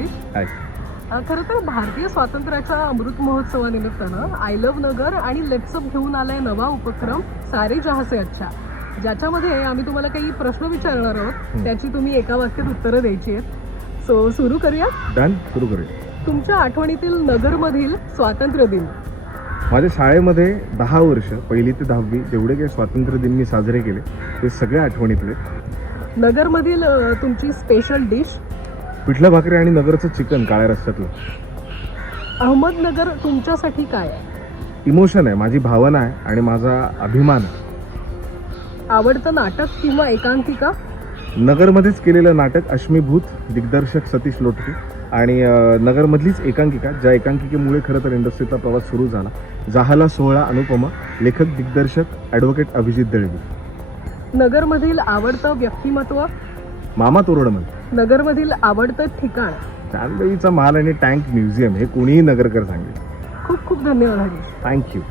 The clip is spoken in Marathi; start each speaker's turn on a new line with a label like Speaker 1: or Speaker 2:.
Speaker 1: अ, खरं तर भारतीय स्वातंत्र्याच्या अमृत महोत्सवानिमित्तानं आय लव्ह नगर आणि लेट्सअप घेऊन आलाय नवा उपक्रम सारे जहासे अच्छा. ज्याच्यामध्ये आम्ही तुम्हाला काही प्रश्न विचारणार आहोत त्याची तुम्ही एका वाक्यात उत्तरं द्यायची आहेत. सो सुरू करूया?
Speaker 2: डन सुरू करूया.
Speaker 1: तुमच्या आठवणीतील नगरमधील स्वातंत्र्य दिन.
Speaker 2: माझ्या शाळेमध्ये दहा वर्ष पहिली ते दहावी जेवढे काही स्वातंत्र्य दिन मी साजरे केले ते सगळे आठवणीतले.
Speaker 1: नगरमधील तुमची स्पेशल डिश
Speaker 2: पिठलं भाकरी आणि नगरचं चिकन काळ्या रस्त्यातलं.
Speaker 1: अहमदनगर तुमच्यासाठी काय आहे?
Speaker 2: इमोशन आहे माझी भावना आहे आणि माझा अभिमान आहे.
Speaker 1: आवडतं नाटक किंवा एकांकिका?
Speaker 2: नगरमध्येच केलेलं नाटक अश्मीभूत दिग्दर्शक सतीश लोटके आणि अं, नगरमधलीच एकांकिका ज्या एकांकिकेमुळे खरं तर इंडस्ट्रीचा प्रवास सुरू झाला. जाहाला सोहळा अनुपमा लेखक दिग्दर्शक ॲडव्होकेट अभिजित दळवी.
Speaker 1: नगरमधील आवडतं व्यक्तिमत्व?
Speaker 2: मामा तोरडमन
Speaker 1: नगरमधील आवडतं ठिकाण.
Speaker 2: चांदईचा माल आणि टँक म्युझियम हे कोणीही नगरकर सांगेल.
Speaker 1: खूप खूप धन्यवाद हरीश.
Speaker 2: थँक्यू